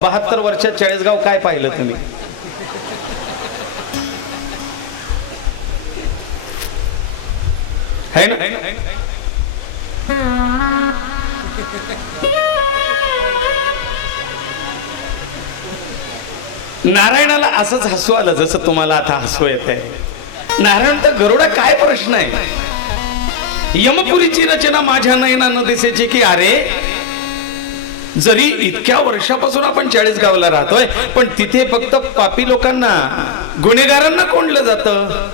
72 वर्षात चाळीसगाव काय पाहिलं तुम्ही? है ना? नारायणाला असंच हसू आलं जसं तुम्हाला आता हसू येत आहे. नारायण तर गरुडा काय प्रश्न आहे? यमपुरीची रचना माझ्या नयनानं दिसायची की अरे जरी इतक्या वर्षापासून आपण चाळीसगावला राहतोय पण तिथे फक्त पापी लोकांना गुन्हेगारांना कोंडलं जातं.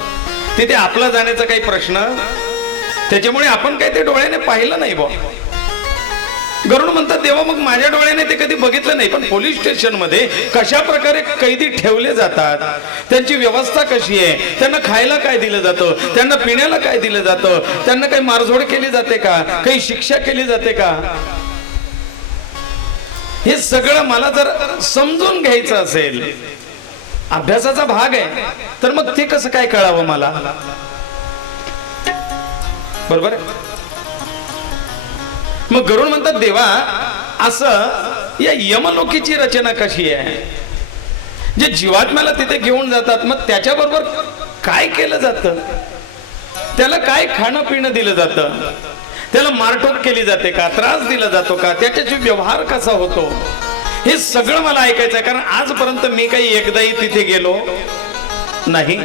तिथे आपला जाण्याचा काही प्रश्न, त्याच्यामुळे आपण काही ते डोळ्याने पाहिलं नाही बा. गरुड म्हणतात देवा मग माझ्या डोळ्याने ते कधी बघितलं नाही, पण पोलीस स्टेशन मध्ये कशा प्रकारे कैदी ठेवले जातात, त्यांची व्यवस्था कशी आहे, त्यांना खायला काय दिलं जातं, त्यांना पिण्याला काय दिलं जातं, त्यांना काही मारझोड केली जाते का, काही शिक्षा केली जाते का, हे सगळं मला जर समजून घ्यायचं असेल, अभ्यासाचा भाग आहे, तर मग ते कसं काय कळावं मला? बरोबर आहे. मग गरुड म्हणतात देवा असं या यमलोकीची रचना कशी आहे? जे जीवात्म्याला तिथे घेऊन जातात मग त्याच्याबरोबर काय केलं जातं, त्याला काय खाणं पिणं दिलं जातं, त्याला मारटोक केली जाते का, त्रास दिला जातो का, त्याच्याशी व्यवहार कसा होतो, हे सगळं मला ऐकायचं आहे. कारण आजपर्यंत मी काही एकदाही तिथे गेलो नाही.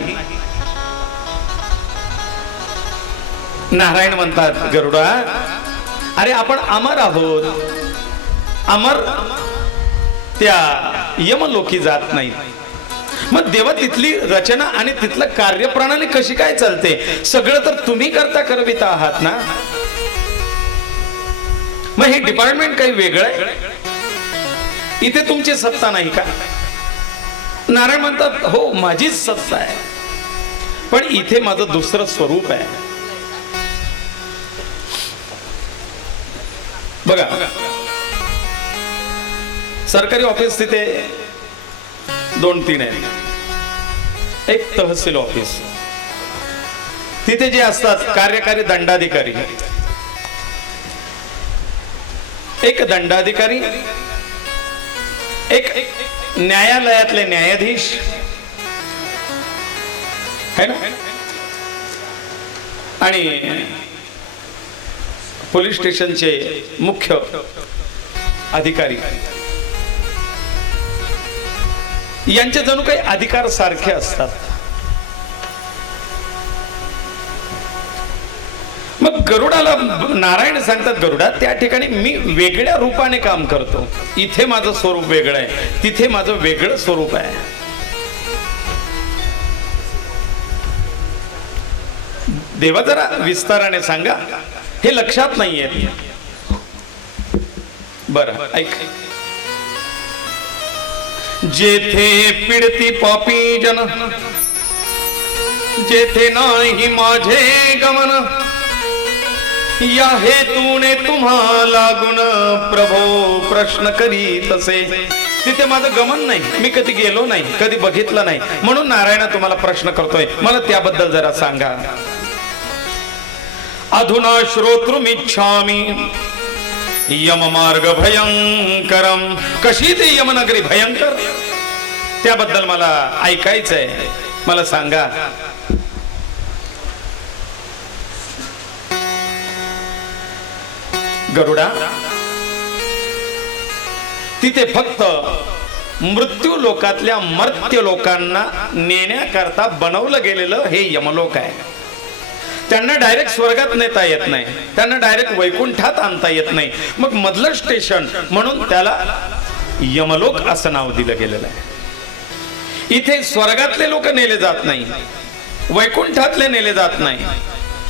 नारायण म्हणतात गरुडा अरे आपण अमर आहोत, अमर त्या यमलोकी जात नाही. मग देवा तिथली रचना आणि तिथलं कार्यप्रणाली कशी काय चालते सगळं तर तुम्ही करता करविता आहात ना. मग हे डिपार्टमेंट काही वेगळं आहे, इथे तुमची सत्ता नाही का? नारायण म्हणतात हो माझीच सत्ता आहे, पण इथे माझं दुसरं स्वरूप आहे. बघा सरकारी ऑफिस तिथे 2-3 आहेत. एक तहसील ऑफिस, तिथे जे असतात कार्यकारी दंडाधिकारी, एक दंडाधिकारी, एक न्यायालयातले न्यायाधीश है ना, आणि पोलीस स्टेशनचे मुख्य अधिकारी, यांचे जणू काही अधिकार सारखे असतात. मग गरुडाला नारायण सांगतात गरुडा त्या ठिकाणी मी वेगळ्या रूपाने काम करतो, इथे माझं स्वरूप वेगळं आहे, तिथे माझं वेगळं स्वरूप आहे. देवा जरा विस्ताराने सांगा, हे लक्षात नाहीये. बरं ऐक. जेथे पीडती पापी जन, जेथे नाही माझे गमन, या हेतूने तुम्हा लागून प्रभो प्रश्न करीत असे. तिथे माझं गमन नाही, मी कधी गेलो नाही, कधी बघितलं नाही, म्हणून नारायण तुम्हाला प्रश्न करतोय, मला त्याबद्दल जरा सांगा. अधुना श्रोतृमिच्छामि यम मार्ग भयंकरम. कशी ते यमनगरी भयंकर, त्याबद्दल मला ऐकायचंय, मला सांगा. गरुडा तिथे फक्त मृत्यू लोकातल्या मर्त्य लोकांना नेण्याकरता बनवलं गेलेलं हे यमलोक आहे. त्यांना डायरेक्ट स्वर्गात नेता येत नाही, त्यांना डायरेक्ट वैकुंठात आणता येत नाही. मग मधलं स्टेशन म्हणून त्याला यमलोक असं नाव दिलं गेलेलं आहे. इथे स्वर्गातले लोक नेले जात नाही, वैकुंठातले नेले जात नाही,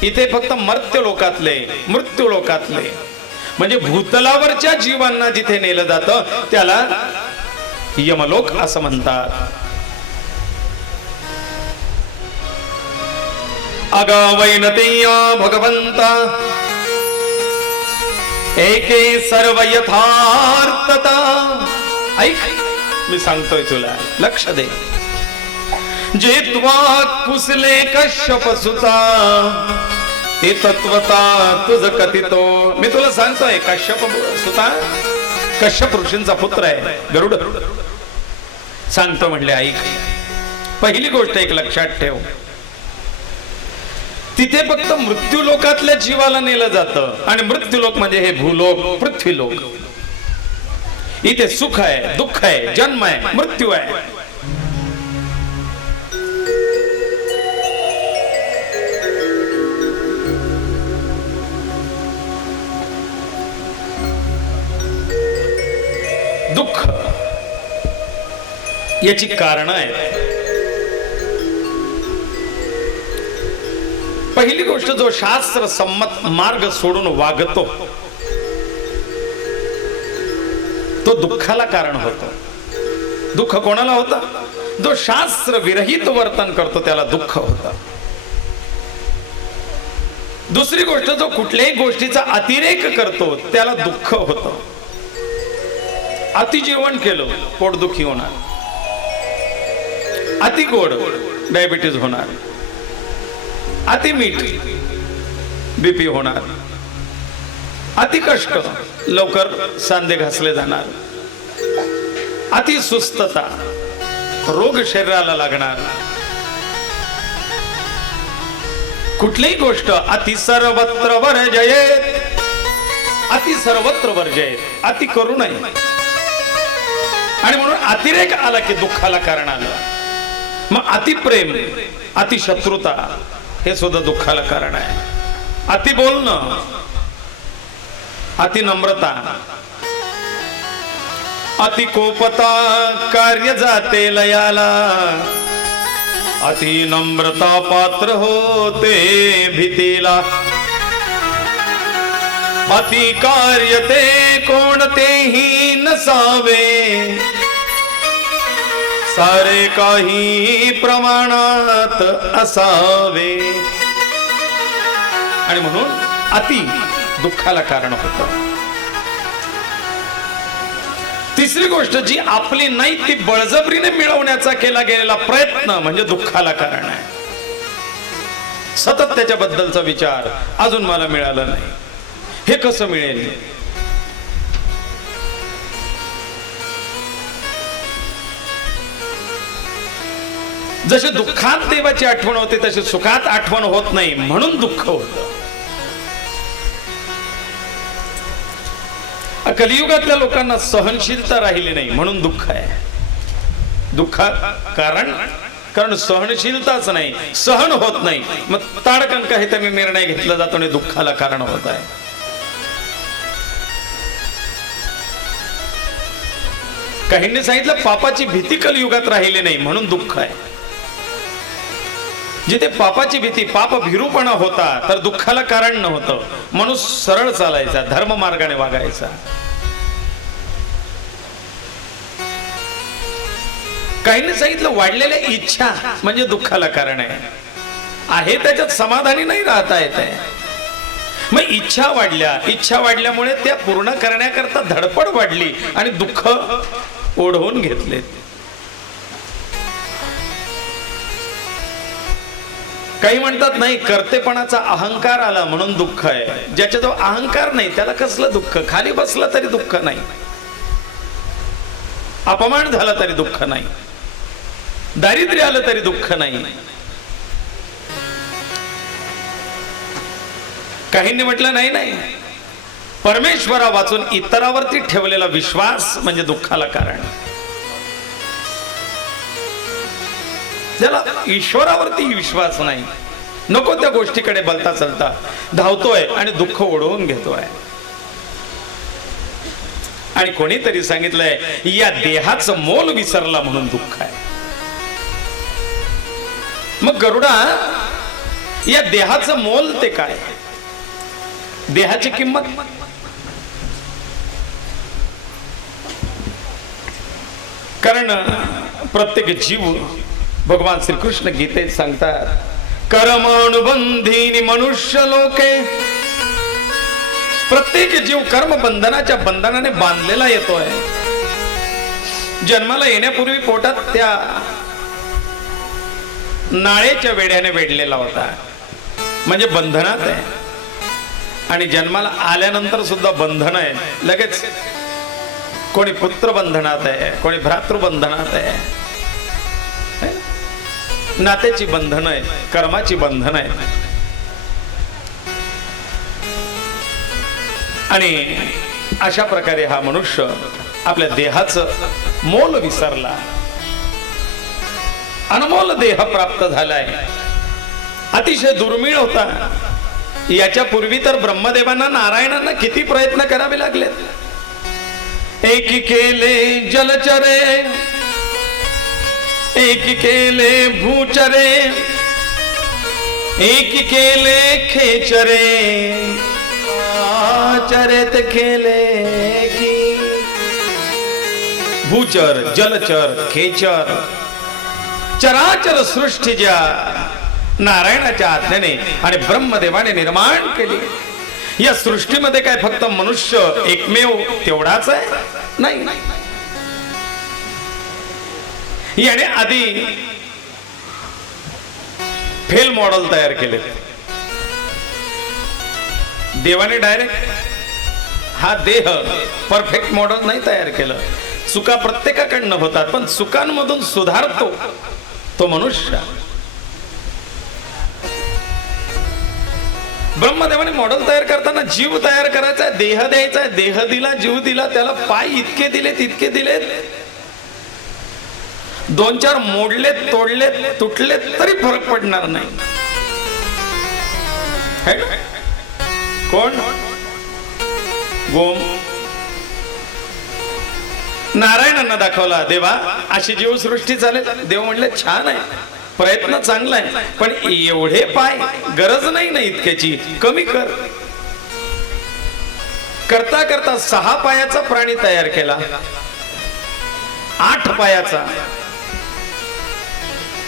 इथे फक्त मर्त्य लोकातले, मृत्यू लोकातले म्हणजे भूतलावरच्या जीवांना जिथे नेलं जातं त्याला यमलोक असं म्हणतात. अगावैनतेया भगवंता एके सर्व यथार्थता. ऐक मी सांगतोय तुला, लक्ष दे. जे त्वा कुसले कश्यप सुता, ते तत्वता तुझ कथितो. मी तुला सांगतोय कश्यप सुता कश्यप ऋषींचा पुत्र आहे गरुड. सांगतो म्हणले ऐक, पहिली गोष्ट एक लक्षात ठेव, तिथे फक्त मृत्यू लोकातल्या जीवाला नेलं जातं आणि मृत्यू लोक म्हणजे हे भूलोक पृथ्वीलोक. इथे सुख आहे, दुःख आहे, जन्म आहे, मृत्यू आहे. दुःख याची कारण आहेत. पहिली गोष्ट, जो शास्त्र संमत मार्ग सोडून वागतो तो दुःखाला कारण होतो. दुःख कोणाला होतं? जो शास्त्र विरहित वर्तन करतो त्याला दुःख होतं. दुसरी गोष्ट, जो कुठल्याही गोष्टीचा अतिरेक करतो त्याला दुःख होतं. अति जेवण केलं पोटदुखी होणार, अति गोड डायबिटीज होणार, अति मीठ बीपी होणार, अति कष्ट लवकर सांधे घासले जाणार, अति सुस्तता रोग शरीराला लागणार. कुठलीही गोष्ट अति सर्वत्र वर्जयेत, अति सर्वत्र वर्जयेत, अति करू नये. आणि म्हणून अतिरेक आला की दुःखाला कारण आलं. मग अति प्रेम, अति शत्रुता हे सुद्धा दुःखाला कारण आहे. अति बोलणं, अति नम्रता, अति कोपता कार्य जाते लयाला, अति नम्रता पात्र होते भीतीला, अति कार्य ते कोणतेही नसावे, सारे काही प्रमाणात असावे. आणि म्हणून अति दुःखाला कारण होतं. तिसरी गोष्ट जी आपली नाही ती बळजबरीने मिळवण्याचा केला गेलेला प्रयत्न म्हणजे दुःखाला कारण आहे. सतत त्याच्याबद्दलचा विचार, अजून मला मिळालं नाही, हे कसं मिळेल. जसे दुःखात देवाची आठवण होते तसे सुखात आठवण होत नाही म्हणून दुःख होतं. कलियुगातल्या लोकांना सहनशीलता राहिली नाही म्हणून दुःख आहे. दुःखात कारण सहनशीलताच नाही, सहन होत नाही. मग ताडकन काहीतरी निर्णय घेतला जातो आणि दुःखाला कारण होत आहे. काहींनी सांगितलं पापाची भीती कलियुगात राहिली नाही म्हणून दुःख आहे. जिथे पापाची भीती, पाप भीरूपणा होता तर दुःखाला कारण नव्हतं. माणूस सरळ चालायचा, धर्म मार्गाने वागायचा. काहींनी सांगितलं वाढलेल्या इच्छा म्हणजे दुःखाला कारण आहे. त्याच्यात समाधानी नाही राहता येत आहे. मग इच्छा वाढल्यामुळे त्या पूर्ण करण्याकरता धडपड वाढली आणि दुःख ओढवून घेतले. काही म्हणतात नाही, कर्तेपणाचा अहंकार आला म्हणून दुःख आहे. ज्याच्याजवळ अहंकार नाही त्याला कसलं दुःख. खाली बसला तरी दुःख नाही, अपमान झाला तरी दुःख नाही, दारिद्र्य आलं तरी दुःख नाही. काहींनी म्हटलं नाही, परमेश्वरा वाचून इतरावरती ठेवलेला विश्वास म्हणजे दुःखाला कारण. ज्याला ईश्वरावरती विश्वास नाही, नको त्या गोष्टीकडे बलता चलता धावतोय आणि दुःख ओढवून घेतोय. आणि कोणीतरी सांगितलंय या देहाचं मोल विसरला म्हणून दुःख आहे. मग गरुडा, या देहाचं मोल ते काय? देहाची किंमत कारण प्रत्येक जीव, भगवान श्रीकृष्ण गीतेत सांगतात, कर्मानुबंधीनी मनुष्य लोके. प्रत्येक जीव कर्म बंधनाच्या बंधनाने बांधलेला येतोय. जन्माला येण्यापूर्वी पोटात त्या नाळेच्या वेड्याने वेढलेला होता म्हणजे बंधनात आहे. आणि जन्माला आल्यानंतर सुद्धा बंधन आहे. लगेच कोणी पुत्र बंधनात आहे, कोणी भ्रातृबंधनात आहे. नात्याची बंधन आहे, कर्माची बंधन आहे. आणि अशा प्रकारे हा मनुष्य आपल्या देहाचं मोल विसरला. अनमोल देह प्राप्त झालाय, अतिशय दुर्मिळ होता. याच्या पूर्वी तर ब्रह्मदेवांना नारायणांना किती प्रयत्न करावे लागलेत. एक केले जलचरे, एक केले भूचरे, एक केले खेचरे, चरित केले की. भूचर, जलचर, खेचर, चराचर सृष्टी ज्या नारायणाच्या आज्ञेने आणि ब्रह्मदेवाने निर्माण केली. या सृष्टीमध्ये काय फक्त मनुष्य एकमेव तेवढाच आहे? नाही. याने आधी फेल मॉडेल तयार केले. देवाने डायरेक्ट हा देह परफेक्ट मॉडेल नाही तयार केलं. चुका प्रत्येकाकडनं होतात, पण चुकांमधून सुधारतो तो मनुष्य. ब्रह्मदेवाने मॉडेल तयार करताना जीव तयार करायचा, देह द्यायचा. देह दिला, जीव दिला, त्याला पाय इतके दिले तितके दिलेत. 2-4 मोडलेत, तोडलेत, तुटलेत तरी फरक पडणार नाही. कोण? गोम. नारायणांना दाखवला, देवा अशी जीवसृष्टी चालेल. देव म्हणले छान आहे, प्रयत्न चांगला आहे, पण एवढे पाय गरज नाही ना इतक्याची, कमी कर. करता करता 6 पायाचा प्राणी तयार केला, 8 पायाचा.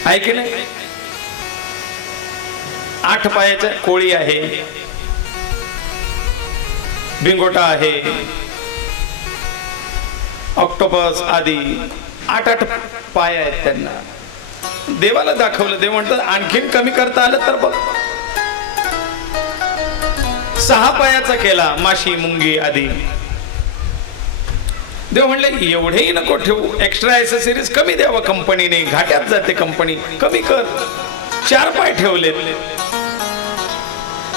आहे की नाही? 8 पायाच्या कोळी आहे, भिंगोटा आहे, ऑक्टोपस आदी 8 पाय आहेत त्यांना. देवाला दाखवलं. देव म्हणतात आणखीन कमी करता आलं तर बघ. 6 पायाचा केला, माशी, मुंगी आदी. देव म्हणले एवढेही नको ठेवू, एक्स्ट्रा ऍक्सेसरीज कमी द्यावा कंपनीने, घाट्यात जाते कंपनी, कमी कर. 4 पाय ठेवलेत.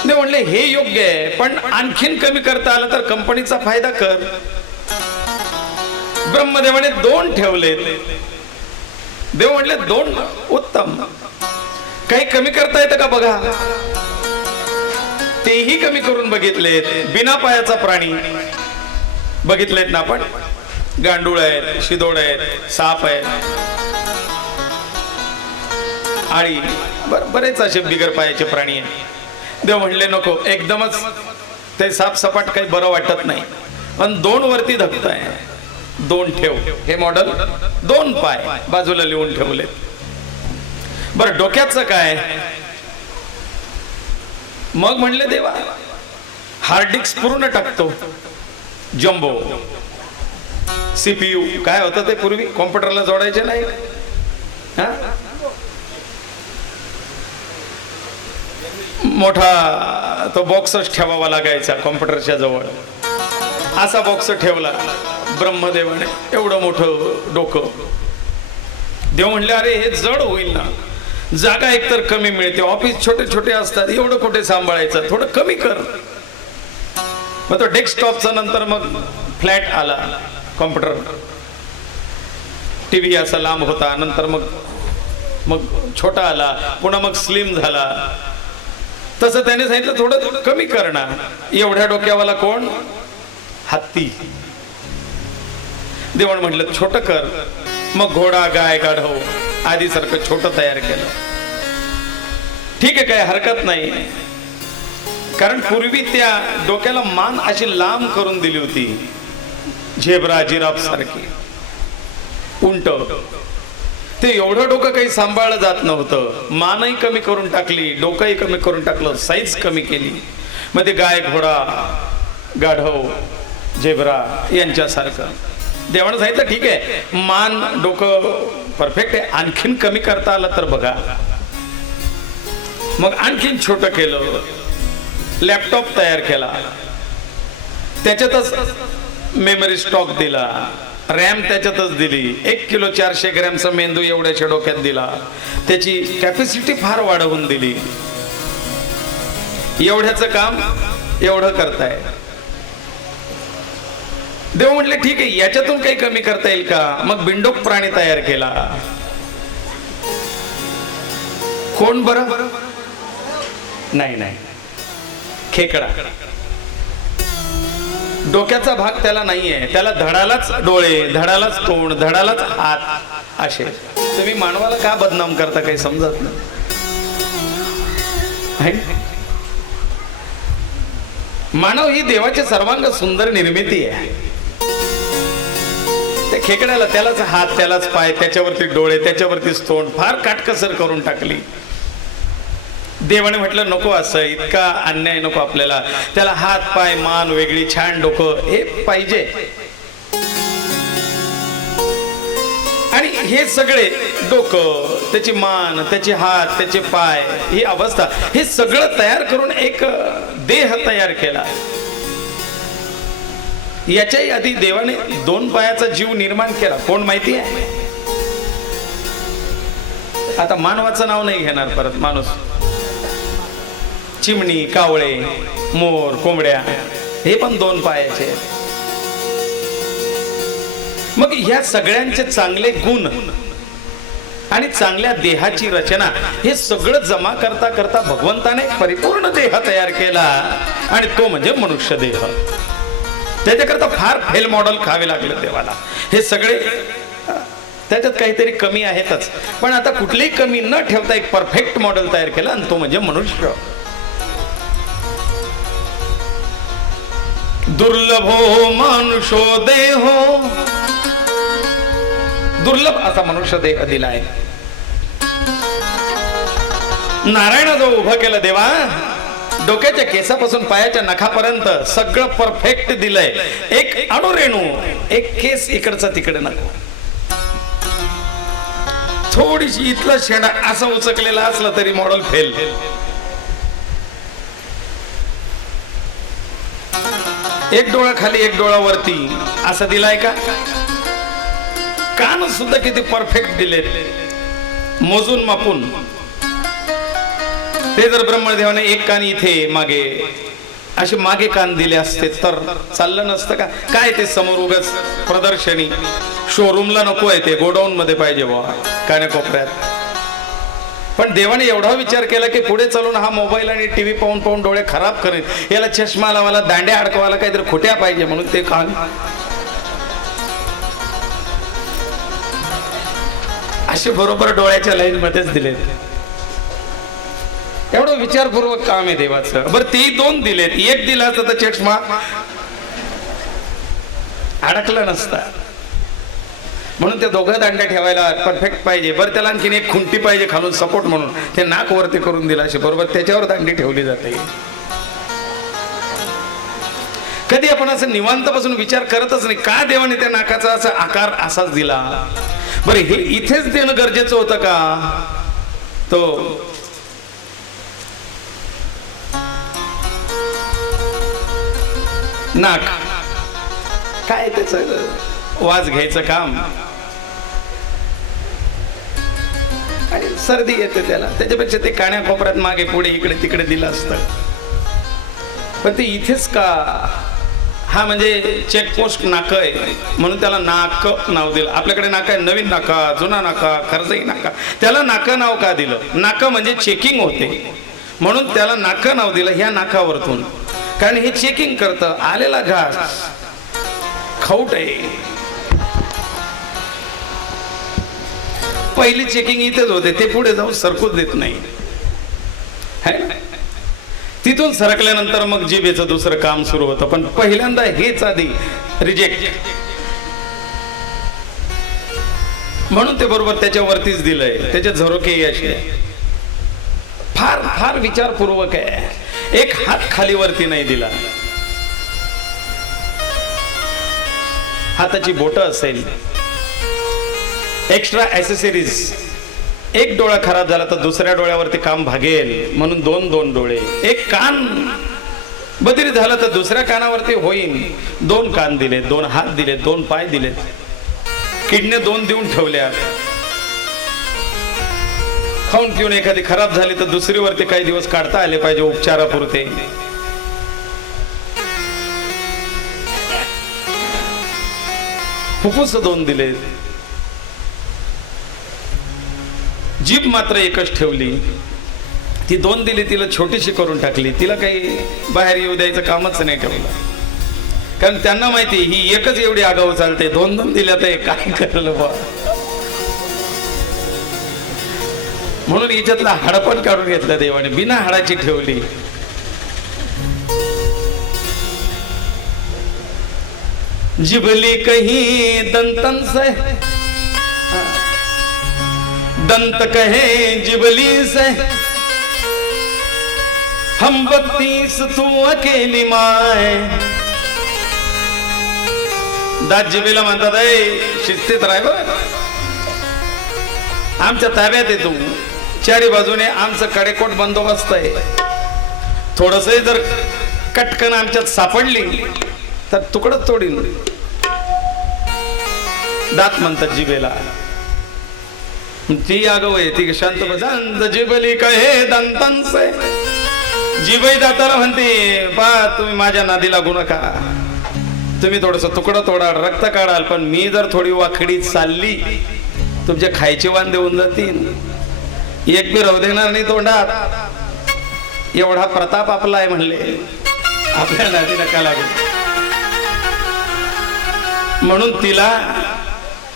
देव म्हणले हे योग्य आहे, पण आणखीन कमी करता आलं तर कंपनीचा फायदा कर. ब्रह्मदेवाने 2 ठेवलेत. देव म्हणले 2 उत्तम. काही कमी करता येतं का बघा. तेही कमी करून बघितलेत. बिना पायाचा प्राणी बघितलेत ना आपण. गांडूळ आहेत, शिदोड आहेत, साप आहेत, आळी, बरेच असे बिगर पायाचे प्राणी आहेत. देव म्हणले नको, एकदमच ते साप सपाट काही बरं वाटत नाही, पण 2 वरती धकत आहे. 2 ठेव. हे मॉडेल 2 पाय बाजूला लिहून ठेवले. बरं डोक्याचं काय? मग म्हणले देवा हार्ड डिस्क पूर्ण टाकतो. जम्बो सीपीयू काय होतं ते पूर्वी कॉम्प्युटरला जोडायचे नाही. मोठा तो बॉक्सच ठेवावा लागायचा कॉम्प्युटरच्या जवळ. असा बॉक्स ठेवला ब्रह्मदेवाने, एवढं मोठं डोकं. देव म्हणले अरे हे जड होईल ना, जागा एकतर कमी मिळते, ऑफिस छोटे छोटे असतात, एवढं कुठे सांभाळायचं, थोडं कमी कर. मग तो डेस्कटॉपचा नंतर मग फ्लॅट आला कॉम्प्युटर. टीव्ही असा लांब होता, नंतर मग मग छोटा आला, पुन्हा मग स्लिम झाला. तसं त्याने सांगितलं थोडं कमी करणार. एवढ्या डोक्यावाला कोण? हत्ती. देवण म्हटलं छोटं कर. मग घोडा, गाय, गाढव आदी सारखं छोटं तयार केलं. ठीक आहे, काय हरकत नाही, कारण पूर्वी त्या डोक्याला मान अशी लांब करून दिली होती, झेब्रा, जिराफ सारखी, उंट. ते एवढं डोकं काही सांभाळलं जात नव्हतं. मानही कमी करून टाकली, डोकंही कमी करून टाकलं, साईज कमी केली. मग ते गाय, घोडा, गाढव, झेब्रा यांच्यासारखं. देवानं सांगितलं ठीक आहे, मान, डोकं परफेक्ट आहे, आणखीन कमी करता आलं तर बघा. मग आणखीन छोटं केलं, लॅपटॉप तयार केला, त्याच्यातच मेमरी स्टॉक दिला, रॅम त्याच्यातच दिली, 1 किलो 400 ग्रॅमचा मेंदू एवढ्याच्या डोक्यात दिला, त्याची कॅपॅसिटी फार वाढवून दिली. एवढ्याचं काम एवढं करताय. देव म्हटले ठीक आहे, याच्यातून काही कमी करता येईल का? मग बिंडोक प्राणी तयार केला. कोण बरं? नाही, खेकडा. डोक्याचा भाग त्याला नाहीये, त्याला धडालाच डोळे, धडालाच तोंड, धडालाच हात असे. तुम्ही मानवाला का बदनाम करता काही समजत नाही. मानव ही देवाची सर्वांग सुंदर निर्मिती आहे. त्या खेकड्याला त्यालाच हात, त्यालाच पाय, त्याच्यावरती डोळे, त्याच्यावरतीच तोंड, फार काटकसर करून टाकली. देवाने म्हटलं नको, असं इतका अन्याय नको आपल्याला. त्याला हात पाय मान वेगळी, छान डोकं हे पाहिजे. आणि हे सगळे डोकं, त्याची मान, त्याचे हात, त्याचे पाय, ही अवस्था, हे सगळं तयार करून एक देह तयार केला. याच्याही आधी देवाने 2 पायाचा जीव निर्माण केला. कोण माहिती आहे? आता मानवाचं नाव नाही घेणार परत. माणूस, चिमणी, कावळे, मोर, कोंबड्या हे पण 2 पायाचे. मग ह्या सगळ्यांचे चांगले गुण आणि चांगल्या देहाची रचना हे सगळं जमा करता करता भगवंताने परिपूर्ण देह तयार केला, आणि तो म्हणजे मनुष्य देह. त्याच्याकरता फार फेल मॉडेल खावे लागले देवाला. हे सगळे त्याच्यात काहीतरी कमी आहेतच, पण आता कुठलीही कमी न ठेवता एक परफेक्ट मॉडेल तयार केला, आणि तो म्हणजे मनुष्य. दुर्लभो मनुष्यो देहो, दुर्लभ असा मनुष्य देह दिला आहे. नारायण जो उभं केलं देवा, डोक्याच्या केसापासून पायाच्या नखापर्यंत सगळं परफेक्ट दिलंय. एक अणुरेणू, एक केस इकडचा तिकडे नको, थोडीशी इथलं शेंडा असं उचकलेला असलं तरी मॉडेल फेल. एक डोळा खाली, एक डोळा वरती असं दिलाय का? कान सुद्धा किती परफेक्ट दिलेत, मोजून मापून. ते जर ब्रह्मदेवाने एक कान इथे मागे, असे मागे कान दिले असते तर चाललं नसतं का? काय ते समोर उगाच प्रदर्शनी, शोरूमला नको आहे, ते गोडाऊन मध्ये पाहिजे बुवा, कानाकोपऱ्यात. पण देवाने एवढा विचार केला की पुढे चालून हा मोबाईल आणि टीव्ही पाहून पाहून डोळे खराब करेल, याला चष्मा लावायला, दांड्या अडकवायला काहीतरी खोट्या पाहिजे, म्हणून ते कान असे बरोबर डोळ्याच्या लाईन मध्येच दिले. एवढं विचारपूर्वक काम आहे देवाचं. बरं, ते 2 दिलेत, एक दिला असता तर चष्मा अडकला नसता. म्हणून ते दोघं दांड्या ठेवायला परफेक्ट पाहिजे. बरं, त्याला आणखीन एक खुंटी पाहिजे खालून सपोर्ट म्हणून, ते नाक वरती करून दिला असे बरोबर त्याच्यावर दांडी ठेवली जाते. कधी आपण असं निवांत बसून विचार करतच नाही का देवाने त्या नाकाचा असा आकार असाच दिला. बरं, हे इथेच देणं गरजेचं होतं का? तो नाक काय त्याच वाज घ्यायचं काम, आणि सर्दी येते त्याला, त्याच्यापेक्षा ते काण्या कोपऱ्यात मागे पुढे इकडे तिकडे दिलं असतं. पण ते इथेच का? हा म्हणजे चेकपोस्ट नाक आहे म्हणून त्याला नाक नाव दिलं. आपल्याकडे नाका आहे, नवीन नाका, जुना नाका, खर्चही नाका. त्याला नाका नाव का दिलं? नाका म्हणजे चेकिंग होते म्हणून त्याला नाका नाव दिलं ह्या नाकावरतून. कारण हे चेकिंग करतं, आलेला घास खाऊट आहे. पहिली चेकिंग इथेच होते, ते पुढे जाऊन सरकूच देत नाही. तिथून सरकल्यानंतर मग जिभेचं दुसरं काम सुरू होतं, पण पहिल्यांदा हेच आधी रिजेक्ट. म्हणून ते बरोबर त्याच्यावरतीच दिलंय. त्याचे झरोके असे फार फार विचारपूर्वक आहे. एक हात खाली वरती नाही दिला. हाताची बोट असेल, एक्स्ट्रा ऍसेसरीज. एक डोळा खराब झाला तर दुसऱ्या डोळ्यावरती काम भागेल म्हणून 2 डोळे, एक कान बधीर झालं तर दुसऱ्या कानावरती होईन. 2 कान दिले, 2 हात दिले, 2 पाय दिले, किडण्या 2 देऊन ठेवल्या. खाऊन पिऊन एखादी खराब झाली तर दुसरीवरती काही दिवस काढता आले पाहिजे उपचारापुरते. फुफ्फुस 2 दिले, जीभ मात्र एकच ठेवली. ती 2 दिली, तिला छोटीशी करून टाकली. तिला काही बाहेर येऊ द्यायचं कामच नाही ठेवलं, कारण त्यांना माहिती ही एकच एवढी आगाऊ चालते. 2 दिल्या तर काय करलं बा, म्हणून हिच्यातला हाडपण काढून घेतलं देवाने, बिना हाडाची ठेवली. जिबली कहीं दंतन से, दंत कहे जिबली से, हम 32 तू अकेली माय. दात जिबेला म्हणतात, शिस्तीत राह बरं, आमच्या ताब्यात आहे तू. चारी बाजूने आमचं कडेकोट बंदोबस्त आहे. थोडस जर कटकन आमच्यात सापडली तर तुकडच तोडील. दात म्हणतात जिबेला. ती आगाऊ आहे, ती शांत बसा. जिबली कहे दंतन से, जिबई दाताला म्हणते, पा तुम्ही माझ्या नादी लागू नका, तुम्ही थोडस तुकडं तोडाल, रक्त काढाल, पण मी जर थोडी वाकडी चालली तुमचे खायचे वांदे होऊन जातील. एक बी राहू देणार नाही तोंडात. एवढा प्रताप आपला आहे म्हणले, आपल्या नादी नका लागेल. म्हणून तिला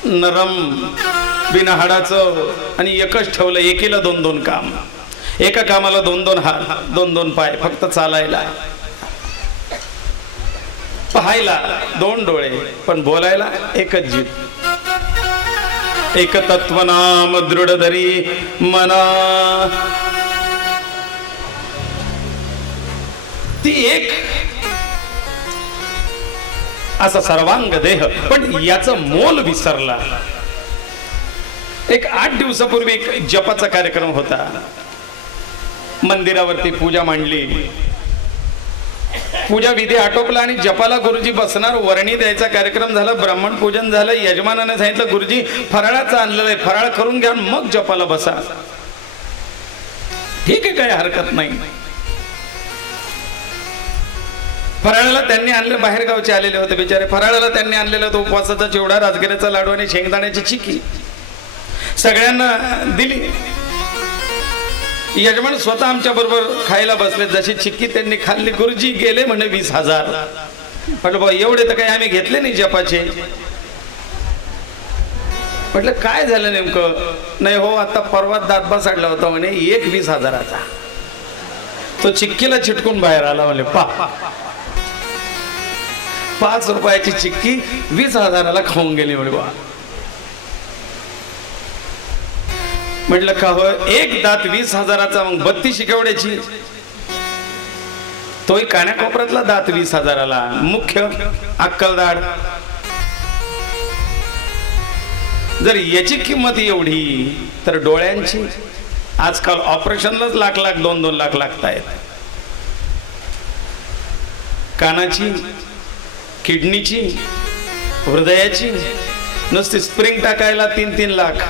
नरम बिना हाडाचं आणि एकच ठेवलं. एकीला 2 काम, एका कामाला 2 हात, 2 पाय, फक्त चालायला, पाहायला 2 डोळे, पण बोलायला एकच जीभ. एक तत्वनाम दृढ धरी मना. ती एक असा सर्वांग देह, पण याचं मोल विसरला. एक 8 दिवसापूर्वी एक जपाचा कार्यक्रम होता. मंदिरावरती पूजा मांडली, पूजा विधी आटोपला आणि जपाला गुरुजी बसणार. वर्णी द्यायचा कार्यक्रम झाला, ब्राह्मण पूजन झालं. यजमानाने सांगितलं, गुरुजी फराळाचं आणलेलं आहे, फराळ करून घ्या मग जपाला बसा. ठीक आहे, काही हरकत नाही. फराळाला त्यांनी आणलं, बाहेर गावचे आलेले होते बिचारे. फराळाला त्यांनी आणलेलं होतं उपवासाचा चिवडा, राजगिऱ्याचा लाडू आणि शेंगदाण्याची चिक्की. सगळ्यांना दिली. यजमान स्वतः आमच्या बरोबर खायला बसले. जशी चिक्की त्यांनी खाल्ली, गुरुजी गेले म्हणे 20,000. म्हटलं बा एवढे तर काही आम्ही घेतले नाही जपाचे. म्हटलं काय झालं नेमकं? नाही हो, आता परवा दात बसाडला होता म्हणे, एक 20,000चा. तो चिक्कीला चिटकून बाहेर आला म्हणे. 5 रुपयाची चिक्की 20,000ला खाऊन गेली म्हणे बा. म्हटलं का हो, एक दात 20,000चा, मग 32 केवढ्याची? तोही कानाकोपऱ्यातला दात 20,000ला. मुख्य अक्कलदाड. जर याची किंमत एवढी तर डोळ्यांची आजकाल ऑपरेशनलाच लाख 2-2 लाख लागतायत. कानाची, किडनीची, हृदयाची नुसती स्प्रिंग टाकायला 3-3 लाख.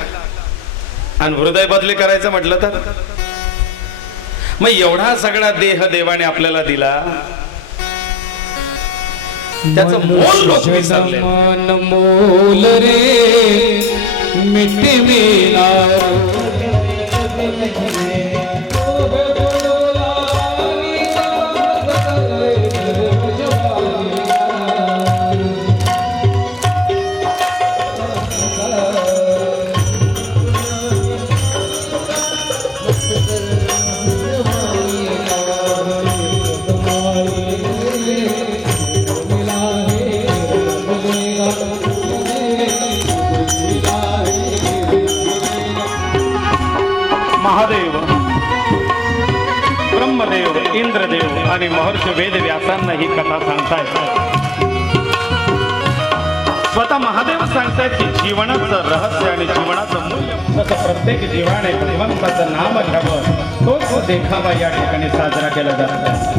आणि हृदय बदली करायचं म्हटलं तर मग एवढा सगळा देह देवाने आपल्याला दिला, त्याचं मोल लोक विसरले. मोल रे मिट्टी मिला महादेव, ब्रह्मदेव, इंद्रदेव आणि महर्षी वेद व्यासांना ही कथा सांगतायत. स्वतः महादेव सांगतायत की जीवनाचं रहस्य आणि जीवनाचं मूल्य प्रत्येक जीवाने भगवंताचं नाम घ्यावं, तोच देखावा या ठिकाणी साजरा केला जातो.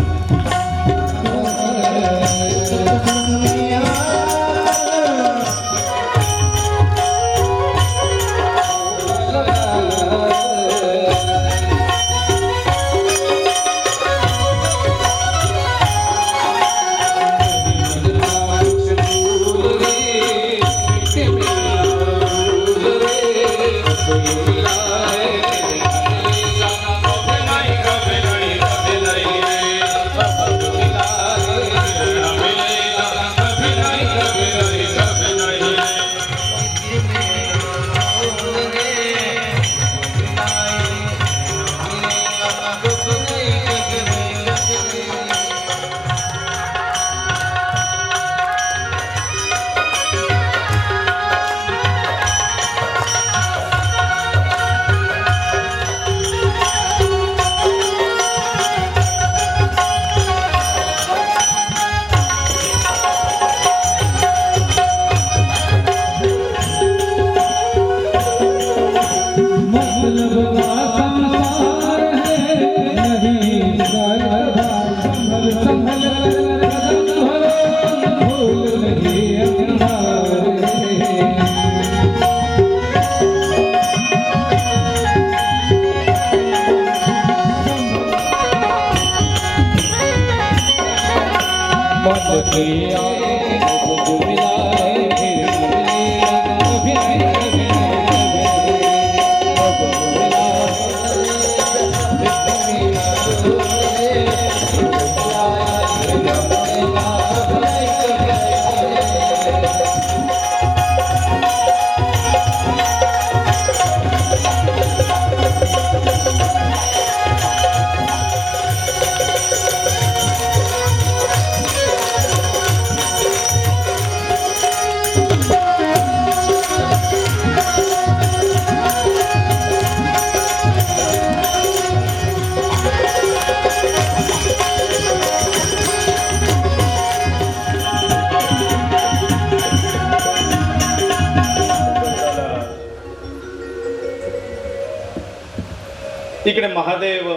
इकडे महादेव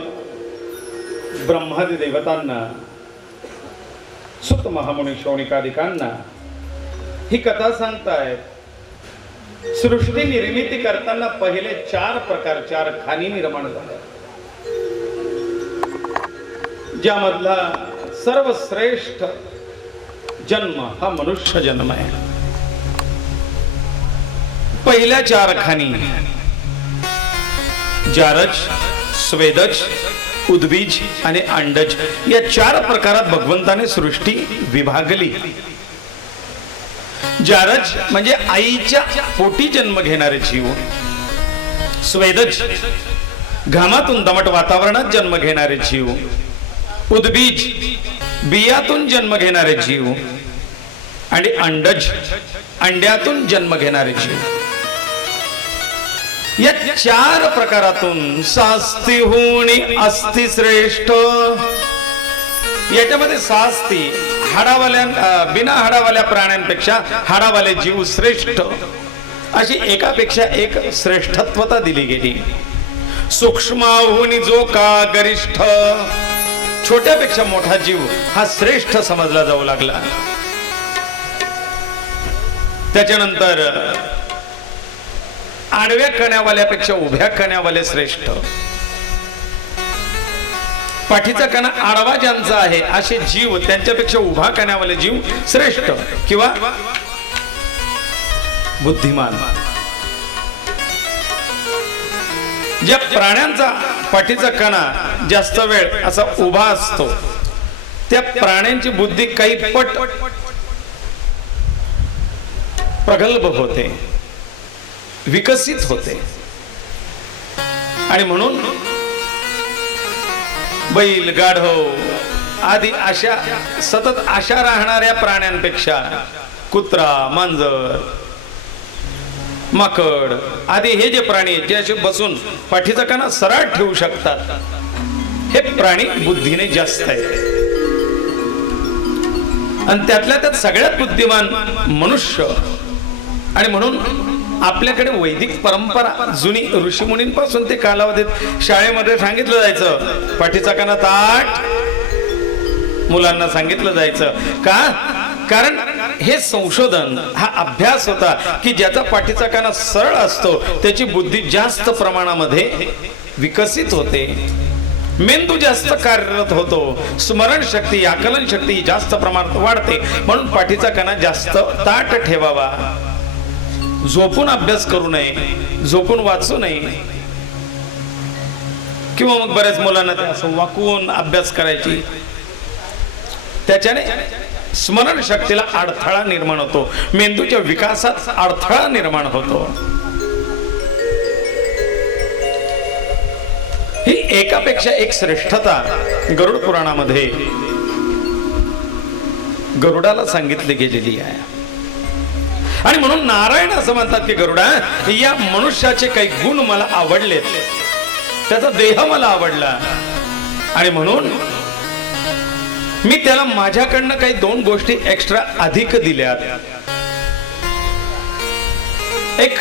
ब्रह्मादी देवतांना, सुत महामुनी शौनिकादिकांना ही कथा सांगतायत. सृष्टी निर्मिती करताना पहिले 4 प्रकार, 4 खाणी निर्माण झाल्या, ज्यामधला सर्वश्रेष्ठ जन्म हा मनुष्य जन्म आहे. पहिल्या 4 खाणी जारज, स्वेदज, उद्बीज आणि अंडज या 4 प्रकारात भगवंताने सृष्टी विभागली. जारज म्हणजे आईच्या पोटी जन्म घेणारे जीव, स्वेदज घामातून दमट वातावरणात जन्म घेणारे जीव, उद्बीज बियातून जन्म घेणारे जीव आणि अंडज अंड्यातून जन्म घेणारे जीव. या 4 प्रकारातून सास्ती होणी अस्ति श्रेष्ठ. याच्यामध्ये सास्ती हाडावाल्या बिना हाडावाल्या प्राण्यांपेक्षा हाडावाले जीव श्रेष्ठ अशी एकापेक्षा एक श्रेष्ठत्वता दिली गेली. सूक्ष्माहुनी जो का गरिष्ठ, छोट्यापेक्षा मोठा जीव हा श्रेष्ठ समजला जाऊ लागला. त्याच्यानंतर आडव्या कण्यावाल्यापेक्षा उभ्या कण्यावाले श्रेष्ठ, पाठीचा कणा आडवा ज्यांचा आहे असे जीव त्यांच्यापेक्षा उभा कण्यावाले जीव श्रेष्ठ किंवा बुद्धिमान. ज्या प्राण्यांचा पाठीचा कणा जास्त वेळ असा उभा असतो त्या प्राण्यांची बुद्धी काही पट प्रगल्भ होते, विकसित होते. आणि म्हणून बैल, गाढव आदी अशा सतत अशा राहणाऱ्या प्राण्यांपेक्षा कुत्रा, मांजर, माकड आदी हे जे प्राणी जे असे बसून पाठीचा कणा सरळ ठेवू शकतात हे प्राणी बुद्धीने जास्त आहेत. आणि त्यातल्या त्यात सगळ्यात बुद्धिमान मनुष्य. आणि म्हणून आपल्याकडे वैदिक परंपरा जुनी ऋषीमुनींपासून ते कालावधीत शाळेमध्ये सांगितलं जायचं पाठीचा कणा ताठ, मुलांना सांगितलं जायचं का? कारण हे संशोधन हा अभ्यास होता की ज्याचा पाठीचा कणा सरळ असतो त्याची बुद्धी जास्त प्रमाणामध्ये विकसित होते, मेंदू जास्त कार्यरत होतो, स्मरण शक्ती, आकलन शक्ती जास्त प्रमाणात वाढते. म्हणून पाठीचा कणा जास्त ताठ ठेवावा. झोपून अभ्यास करू नये, झोपून वाचू नये, किंवा मग बऱ्याच मुलांना ते असं वाकून अभ्यास करायची, त्याच्याने स्मरण शक्तीला अडथळा निर्माण होतो, मेंदूच्या विकासात अडथळा निर्माण होतो. ही एकापेक्षा एक श्रेष्ठता गरुड पुराणामध्ये गरुडाला सांगितली गेलेली आहे. आणि म्हणून नारायण असं म्हणतात की गरुडा, या मनुष्याचे काही गुण मला आवडलेत, त्याचा देह मला आवडला, आणि म्हणून मी त्याला माझ्याकडनं काही 2 गोष्टी एक्स्ट्रा अधिक दिल्यात. एक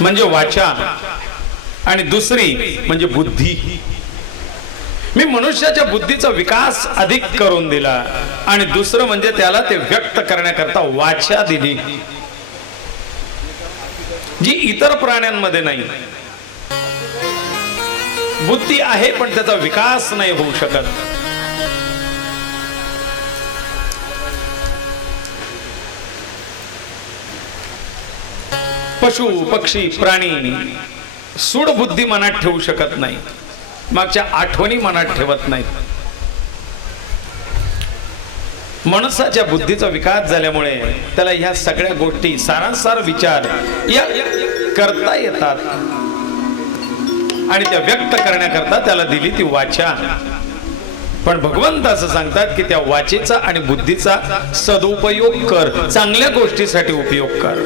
म्हणजे वाचा आणि दुसरी म्हणजे बुद्धी. मी मनुष्याच्या बुद्धीचा विकास अधिक करून दिला, आणि दुसरं म्हणजे त्याला ते व्यक्त करण्याकरता वाचा दिली, जी इतर प्राण्यांमध्ये नाही. बुद्धी आहे पण त्याचा विकास नाही होऊ शकत. पशु पक्षी प्राणी सूड बुद्धी मनात ठेवू शकत नाही, मागच्या आठवणी मनात ठेवत नाहीत. माणसाच्या बुद्धीचा विकास झाल्यामुळे त्याला ह्या सगळ्या गोष्टी सारासार विचार या करता येतात, आणि त्या व्यक्त करण्याकरता त्याला दिली ती वाचा. पण भगवंत असं सांगतात की त्या वाचेचा आणि बुद्धीचा सदुपयोग कर, चांगल्या गोष्टीसाठी उपयोग कर.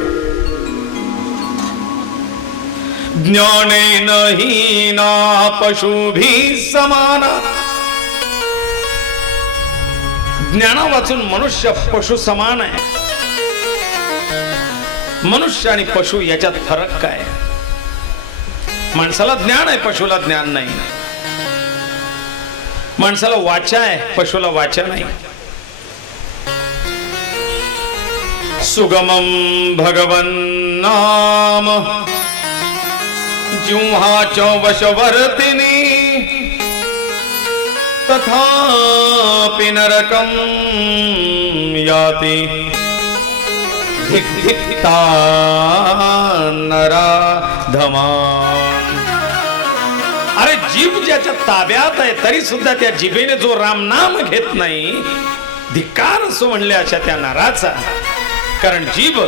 ज्ञानेन हीना पशुभी समान. ज्ञाना वाचून मनुष्य पशु समान आहे. मनुष्य आणि पशु याच्यात फरक काय? माणसाला ज्ञान आहे, पशुला ज्ञान नाही. माणसाला वाचा आहे, पशुला वाचा नाही. सुगमं भगवन नाम जिह्वाच वशवर्तिनी तथापि नरकं याति धिक्ता नराधमान्. अरे जीभ ज्याच्या ताब्यात आहे तरी सुद्धा त्या जिभेने जो राम नाम घेत नाही, धिक्कार असो म्हणले अशा त्या नराचा. कारण जीभ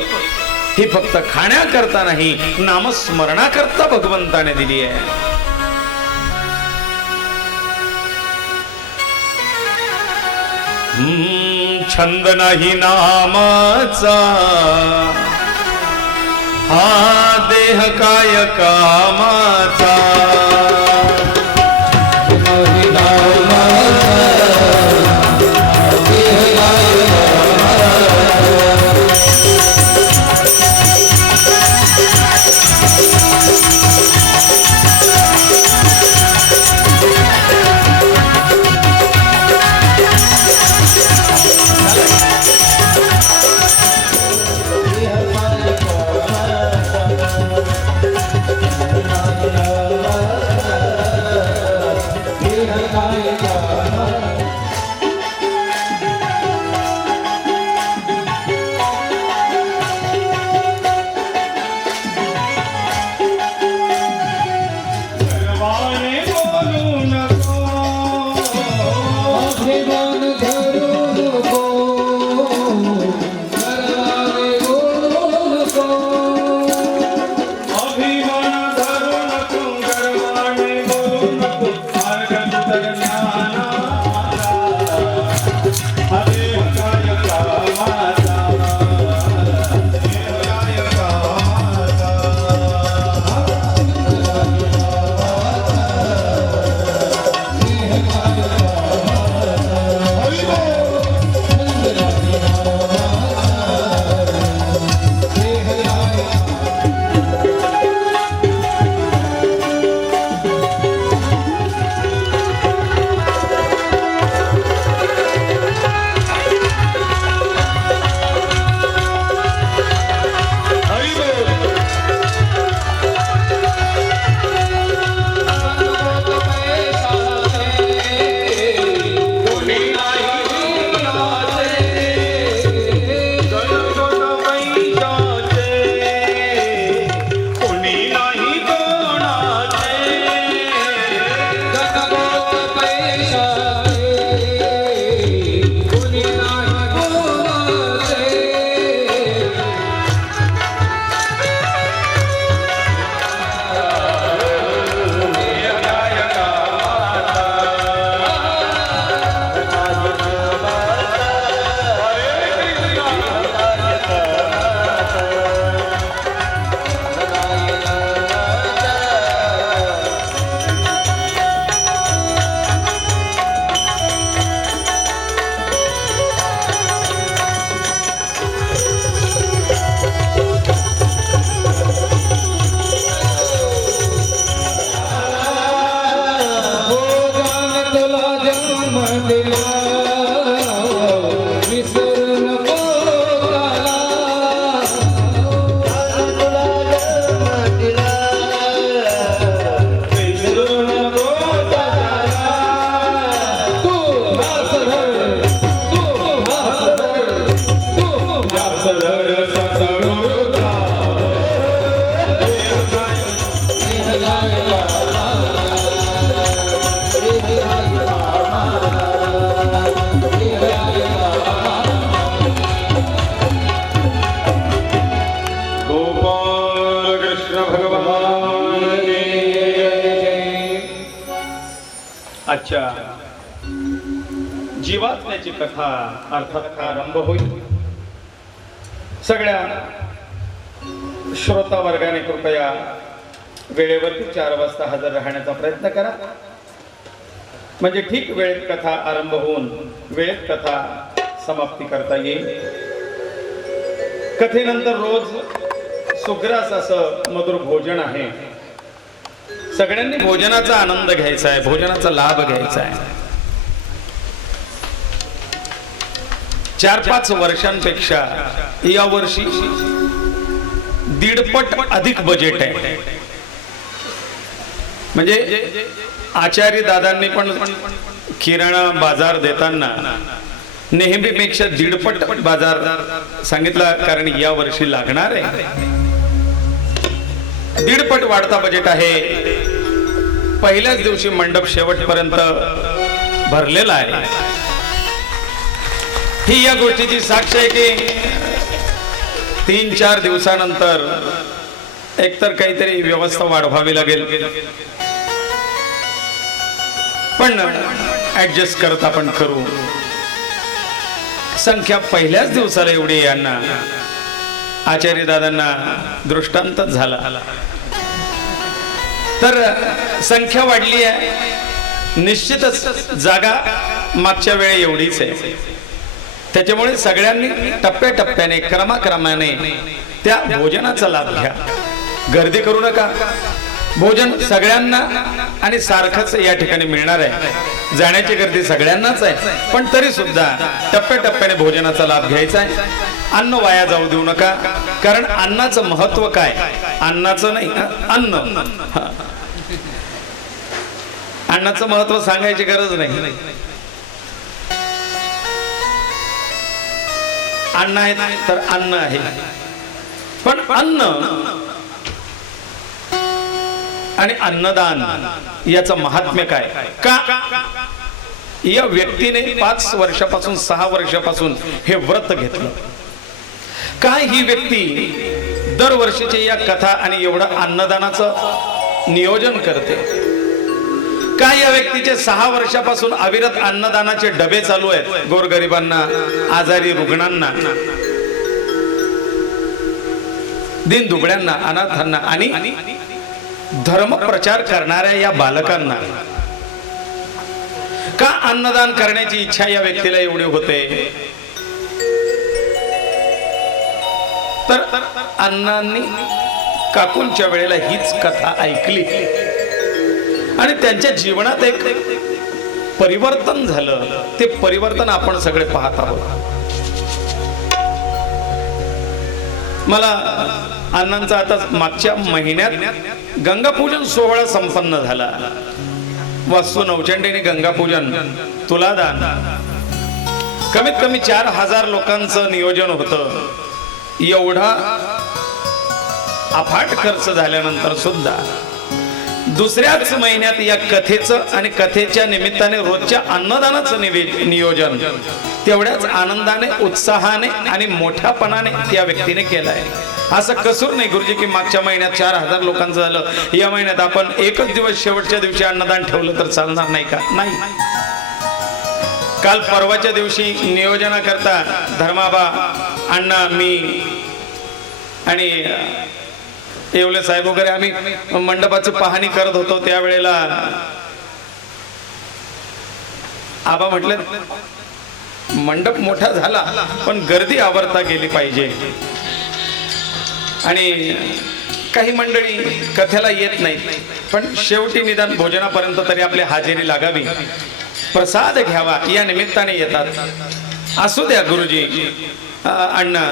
ही फक्त खाण्याकरता नाही, नामस्मरणाकरता भगवंताने दिली आहे. छंद नाही नामाचा, हा देह काय कामाचा. कृष्ण भगवान की जय. अच्छा, जीवात्म्याची कथा अर्थात प्रारंभ होईल. सगळ्या श्रोता वर्गाने कृपया वेळेवरती 4 वाजता हजर राहण्याचा प्रयत्न करा, म्हणजे ठीक वेळेत कथा आरंभ होऊन वेळेत कथा समाप्ती करता येईल. कथेनंतर रोज सुग्रास असं मधुर भोजन आहे. सगळ्यांनी भोजनाचा आनंद घ्यायचा आहे, भोजनाचा लाभ घ्यायचा आहे. 4-5 वर्षांपेक्षा या वर्षी 1.5 पट अधिक बजेट आहे. म्हणजे आचार्य दादांनी पण किराणा बाजार देताना नेहमीपेक्षा 1.5 पट बाजार सांगितला, कारण या वर्षी लागणार आहे. 1.5 पट वाढता बजेट आहे. पहिल्याच दिवशी मंडप शेवटपर्यंत भरलेला आहे. ही या गोष्टीची साक्ष आहे की 3-4 दिवसानंतर एकतर काहीतरी व्यवस्था वाढवावी लागेल, पण ऍडजस्ट करत आपण करू. संख्या पहिल्याच दिवसाला एवढी यांना आचार्य दादांना दृष्टांतच झाला. तर संख्या वाढली आहे, निश्चितच जागा मागच्या वेळी एवढीच आहे. त्याच्यामुळे सगळ्यांनी टप्प्याटप्प्याने क्रमाक्रमाने त्या भोजनाचा लाभ घ्या. गर्दी करू नका. भोजन सगळ्यांना आणि सारखंच या ठिकाणी मिळणार आहे. जाण्याची गर्दी सगळ्यांनाच आहे, पण तरी सुद्धा टप्प्याटप्प्याने भोजनाचा लाभ घ्यायचा आहे. अन्न वाया जाऊ देऊ नका, कारण अन्नाचं महत्व काय, अन्नाचं नाही, अन्न. अन्नाचं महत्व सांगायची गरज नाही. अन्न आहे तर अन्न आहे, पण अन्न आणि अन्नदान याचं महात्म्य काय. का या व्यक्तीने 5 वर्षापासून 6 वर्षापासून हे व्रत घेतलं. काय ही व्यक्ती दरवर्षीच्या या कथा आणि एवढं अन्नदानाचं नियोजन करते. काय या व्यक्तीचे 6 वर्षापासून अविरत अन्नदानाचे डबे चालू आहेत गोरगरिबांना, आजारी रुग्णांना, दिन दुबळ्यांना, अनाथांना आणि धर्म प्रचार करणाऱ्या या बालकांना. का अन्नदान करण्याची इच्छा या व्यक्तीला एवढी होते. तर अण्णांनी काकूंच्या वेळेला हीच कथा ऐकली आणि त्यांच्या जीवनात एक परिवर्तन झालं. ते परिवर्तन आपण सगळे पाहत आहोत. मला अण्णांचा आता मागच्या महिन्यात गंगापूजन सोहळा संपन्न झाला. वास्तू नवचंडीने गंगापूजन, तुलादान, कमीत कमी 4000 लोकांचं नियोजन होतं. एवढा अफाट खर्च झाल्यानंतर सुद्धा दुसऱ्याच महिन्यात या कथेचं आणि कथेच्या निमित्ताने रोजच्या अन्नदानाचं नियोजन तेवढ्याच आनंदाने, उत्साहाने आणि मोठ्यापणाने त्या व्यक्तीने केलंय. असं कसूर नाही गुरुजी की मागच्या महिन्यात 4000 लोकांचं झालं, या महिन्यात आपण एकच दिवस शेवटच्या दिवशी अन्नदान ठेवलं तर चालणार नाही का. नाही. काल परवाच्या दिवशी नियोजनाकरता धर्माबा, अण्णा, मी आणि येवले साहेब वगैरे आम्ही मंडपाची पाहणी करत होतो. त्यावेळेला आबा म्हटलं मंडप मोठा झाला पण गर्दी आवरता गेली पाहिजे. आणि काही मंडळी कथेला येत नाहीत, पण शेवटी निदान भोजनापर्यंत तरी आपली हजेरी लागावी, प्रसाद घ्यावा या निमित्ताने येतात. असू द्या गुरुजी, अण्णा,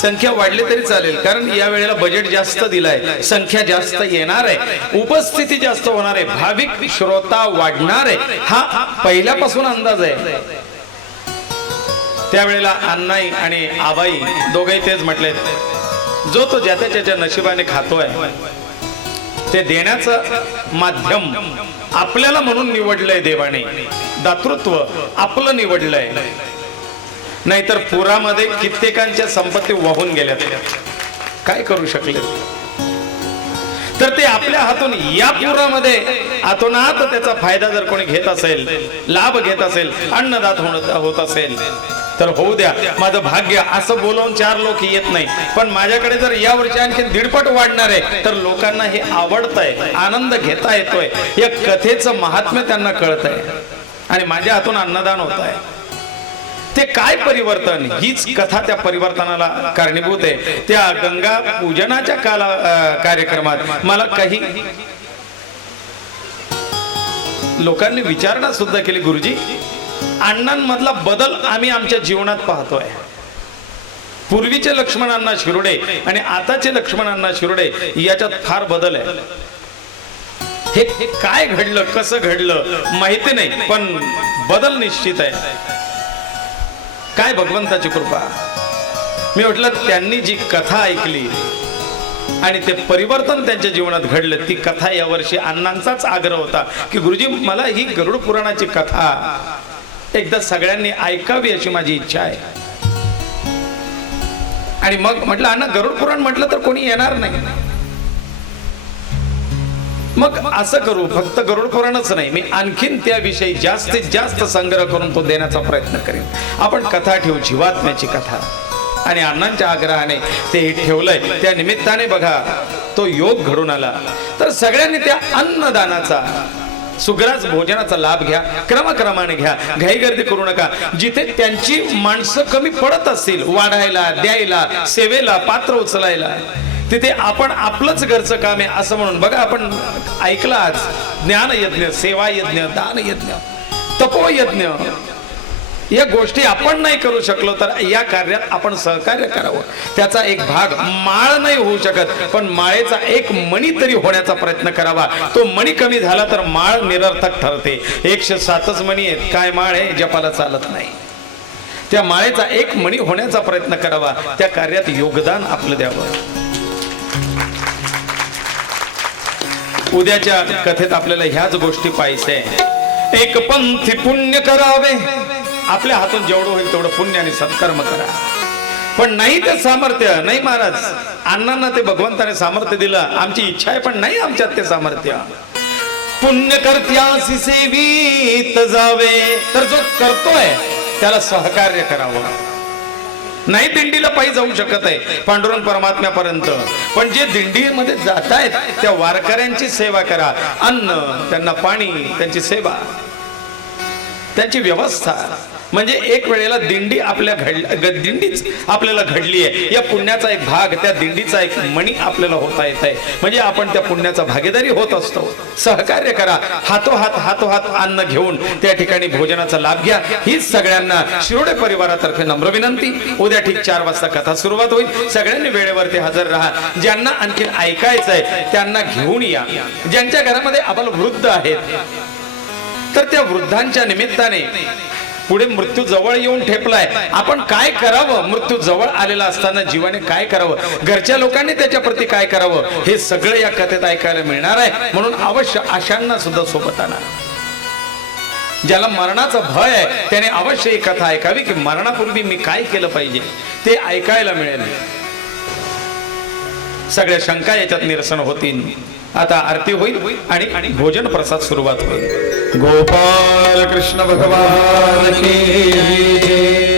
संख्या वाढली तरी चालेल, कारण या वेळेला बजेट जास्त दिलाय, संख्या जास्त येणार आहे, उपस्थिती जास्त होणार आहे, भाविक श्रोता वाढणार आहे, हा पहिल्यापासून अंदाज आहे. त्यावेळेला अण्णाई आणि आबाई दोघे तेच म्हटले, जो तो ज्याच्या त्याच्या नशिबाने खातोय ते देण्याचं माध्यम आपल्याला म्हणून निवडलंय देवाने, दातृत्व आपलं निवडलंय. नाहीतर पुरामध्ये कित्येकांच्या संपत्ती वाहून गेल्या, काय करू शकले. आपल्या हातून या पुरामध्ये आतोनात त्याचा फायदा जर कोणी घेत असेल, लाभ घेत असेल, अन्नदात होत असेल तर होऊ द्या, माझं भाग्य. असं बोलवून 4 लोक येत नाही, पण माझ्याकडे जर या वर्षी आणखी 1.5 वाढणार आहे तर लोकांना हे आवडतंय, आनंद घेता येतोय, या कथेचं महात्म्य त्यांना कळतंय आणि माझ्या हातून अन्नदान होत आहे. ते काय परिवर्तन, हीच कथा त्या परिवर्तनाला कारणीभूत आहे. त्या गंगा पूजनाच्या कार्यक्रमात मला काही लोकांनी विचारणा सुद्धा केली, गुरुजी अण्णांमधला बदल आम्ही आमच्या जीवनात पाहतोय. पूर्वीचे लक्ष्मणांना शिरोडे आणि आताचे लक्ष्मणांना शिरोडे याच्यात फार बदल आहे. हे काय घडलं, कसं घडलं माहिती नाही, पण बदल निश्चित आहे. काय भगवंताची कृपा. मी म्हटलं त्यांनी जी कथा ऐकली आणि ते परिवर्तन त्यांच्या जीवनात घडलं, ती कथा यावर्षी अण्णांचाच आग्रह होता की गुरुजी मला ही गरुड पुराणाची कथा एकदा सगळ्यांनी ऐकावी अशी माझी इच्छा आहे. आणि मग म्हटलं अण्णा गरुड पुराण म्हटलं तर कोणी येणार नाही, मग असं करू, फक्त गरुड पुराणच नाही, मी आणखीन त्याविषयी जास्तीत जास्त संग्रह करून तो देण्याचा प्रयत्न करेन. आपण कथा ठेवू, जीवात्म्याची कथा. आणि अण्णांच्या आग्रहाने ते ठेवलंय. त्या निमित्ताने बघा तो योग घडून आला. तर सगळ्यांनी त्या अन्नदानाचा, सुग्रास भोजनाचा लाभ घ्या, क्रमाक्रमाने घ्या, घाई गर्दी करू नका. जिथे त्यांची माणसं कमी पडत असतील वाढायला, द्यायला, सेवेला, पात्र उचलायला, तिथे आपण आपलंच घरचं काम आहे असं म्हणून बघा. आपण ऐकलं आज ज्ञान यज्ञ, सेवा यज्ञ, दान यज्ञ, तपोयज्ञ, या गोष्टी आपण नाही करू शकलो तर या कार्यात आपण सहकार्य करावं. त्याचा एक भाग, माळ नाही होऊ शकत पण माळेचा एक मणी तरी होण्याचा प्रयत्न करावा. तो मणी कमी झाला तर माळ निरर्थक ठरते. 107च मणी आहेत, काय माळ आहे, जपाला चालत नाही. त्या माळेचा एक मणी होण्याचा प्रयत्न करावा, त्या कार्यात योगदान आपलं द्यावं. उद्याच्या कथेत आपल्याला ह्याच गोष्टी पाहिजे. एक पंथी पुण्य करावे, आपल्या हातून जेवढं होईल तेवढं पुण्य आणि सत्कर्म करा. पण नाही ते सामर्थ्य नाही. महाराज अण्णांना ते भगवंताने सामर्थ्य दिलं, आमची इच्छा आहे पण नाही आमच्यात ते सामर्थ्य. पुण्य कर्त्यासी सेवीत जावे, तर जो करतोय त्याला सहकार्य करावं. नाही दिंडीला पायी जाऊ शकत आहे पांडुरंग परमात्म्यापर्यंत, पण जे दिंडीमध्ये जात आहेत त्या वारकऱ्यांची सेवा करा. अन्न, त्यांना पाणी, त्यांची सेवा, त्यांची व्यवस्था. म्हणजे एक वेळेला दिंडी आपल्या दिंडीच आपल्याला घडली आहे. या पुण्याचा एक भाग, त्या दिंडीचा एक मणी आपल्याला होता येत आहे. म्हणजे आपण त्या पुण्याचा भागीदारी होत असतो. सहकार्य करा. हातोहात अन्न घेऊन त्या ठिकाणी भोजनाचा लाभ घ्या. हीच सगळ्यांना शिरोडे परिवारातर्फे नम्र विनंती. उद्या ठीक 4 वाजता कथा सुरुवात होईल. सगळ्यांनी वेळेवरती हजर राहा. ज्यांना आणखी ऐकायचंय त्यांना घेऊन या. ज्यांच्या घरामध्ये आपण वृद्ध आहेत तर त्या वृद्धांच्या निमित्ताने पुढे मृत्यू जवळ येऊन ठेपलाय, आपण काय करावं, मृत्यू जवळ आलेला असताना जीवाने काय करावं, घरच्या लोकांनी त्याच्या प्रती काय करावं, हे सगळं या कथेत ऐकायला मिळणार आहे. म्हणून अवश्य आशांना सुद्धा सोबत आणा. ज्याला मरणाचा भय आहे त्याने अवश्य ही कथा ऐकावी की मरणापूर्वी मी काय केलं पाहिजे ते ऐकायला मिळेल. सगळ्या शंका याच्यात निरसन होतील. आता आरती होईल आणि भोजन प्रसाद सुरुवात होईल. गोपाल कृष्ण भगवान की जय.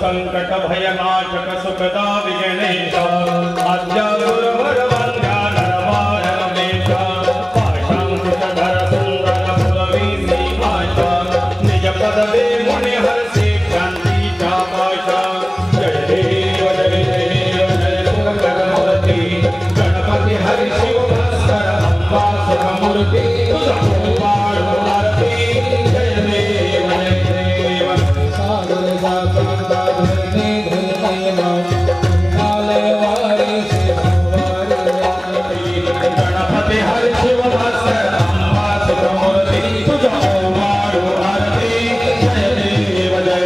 संकट भयनाशक सुखदा विजनेश आद्या गुरुवर वंद्या नरवार रमेश पाशांकुशधर सुंदर पुरवी आशा निज पदवे मुनि हरसे क्रांतीच्या पाशा. जय देव जय देव जय सुखकरमूर्ती गणपती हरि शिव भास्कर अंबा सुखमूर्ती तुझा वाढ आरती. जय देव जय देव सागर जाता गणपती हरि शिव भास्कर अंबा सुखमूर्ती तुझा वाढ आरती. जय देव जय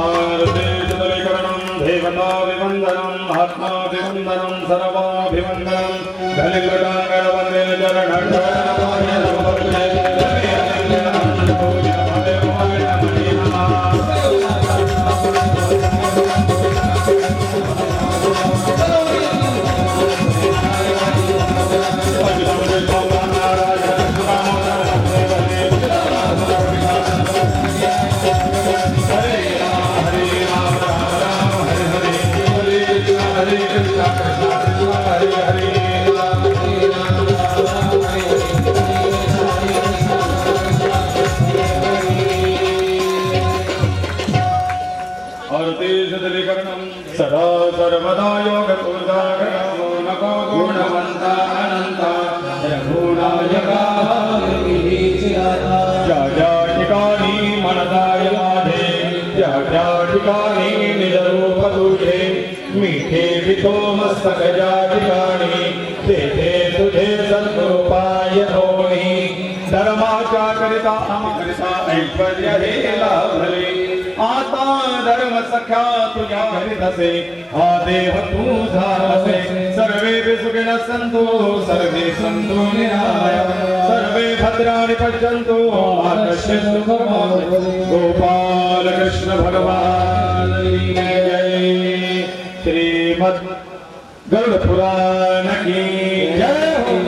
आरतीकरणं देवताभिवन्दनं महात्माभिवन्दनं सर्वाभिवन्दनं धनिकटाङ्गणवन्दे सदा सर्वदा योगपूर्धागणो नको गुणवन्ता अनन्ता गुणायका ज्या ज्या ठिकाणी मनदाय माझे त्या त्या ठिकाणी निजरूप तुझे मिठे वितो मस्तक ज्या ठिकाणी तेथे तुझे सद्रूपाय होणी धर्माच्या करिता आमकरिता ऐश्वर्य हे लाभले आता धर्म सख्या तुझ्या घरीत असे हा देव तुझा असे सर्वे सुखिन संतो सर्वे संतो निराय सर्वे भद्राणि पश्यन्तु मा कश्चित् दुःखं गोपाल कृष्ण भगवान की जय श्रीमद् गरुड़ पुराण की जय हो।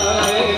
है